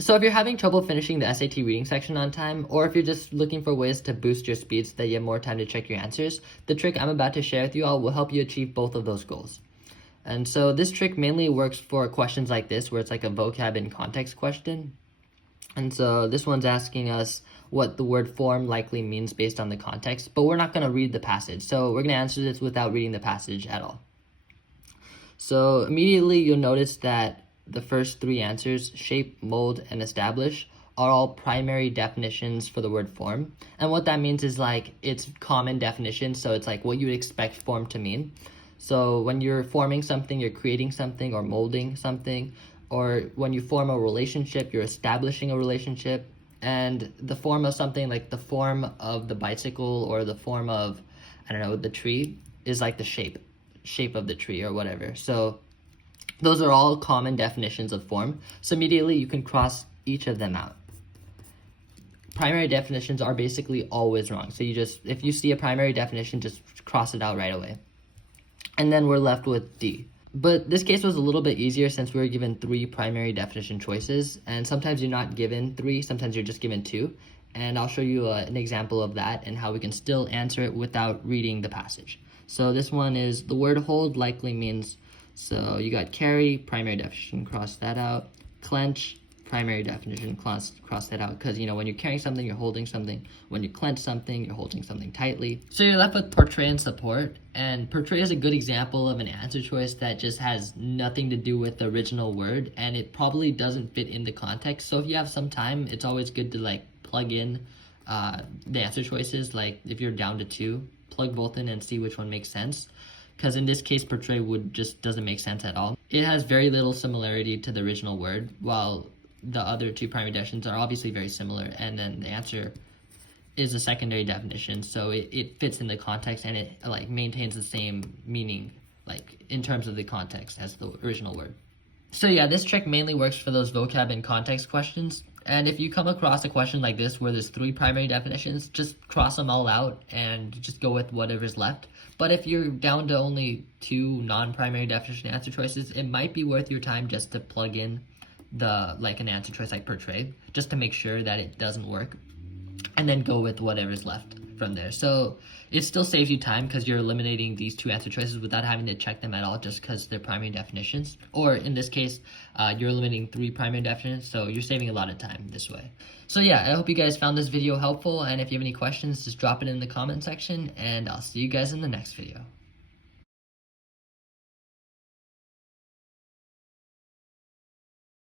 So if you're having trouble finishing the SAT reading section on time, or if you're just looking for ways to boost your speed so that you have more time to check your answers, the trick I'm about to share with you all will help you achieve both of those goals. And so this trick mainly works for questions like this, where it's like a vocab and context question. And so this one's asking us what the word form likely means based on the context, but we're not going to read the passage. So we're going to answer this without reading the passage at all. So immediately you'll notice that the first three answers, shape, mold, and establish, are all primary definitions for the word form. And what that means is like it's common definition, so it's like what you would expect form to mean. So when you're forming something, you're creating something or molding something, or when you form a relationship, you're establishing a relationship. And the form of something, like the form of the bicycle or the form of, I don't know, the tree, is like the shape of the tree or whatever. So those are all common definitions of form. So immediately you can cross each of them out. Primary definitions are basically always wrong. So if you see a primary definition, just cross it out right away. And then we're left with D. But this case was a little bit easier since we were given 3 primary definition choices. And sometimes you're not given 3, sometimes you're just given 2. And I'll show you an example of that and how we can still answer it without reading the passage. So this one is the word hold likely means, so you got carry, primary definition, cross that out. Clench, primary definition, cross that out, because when you're carrying something, you're holding something. When you clench something, you're holding something tightly. So you're left with portray and support, and portray is a good example of an answer choice that just has nothing to do with the original word, and it probably doesn't fit in the context. So if you have some time, it's always good to plug in the answer choices. Like if you're down to 2, plug both in and see which one makes sense. Because in this case, portray just doesn't make sense at all. It has very little similarity to the original word, while the other 2 primary definitions are obviously very similar, and then the answer is a secondary definition, so it fits in the context and it maintains the same meaning in terms of the context as the original word. So yeah, this trick mainly works for those vocab and context questions. And if you come across a question like this where there's 3 primary definitions, just cross them all out and just go with whatever's left. But if you're down to only 2 non-primary definition answer choices, it might be worth your time just to plug in an answer choice like portray, just to make sure that it doesn't work, and then go with whatever's left from there. So it still saves you time because you're eliminating these 2 answer choices without having to check them at all just because they're primary definitions. Or in this case, you're eliminating 3 primary definitions, so you're saving a lot of time this way. So yeah, I hope you guys found this video helpful, and if you have any questions, just drop it in the comment section, and I'll see you guys in the next video.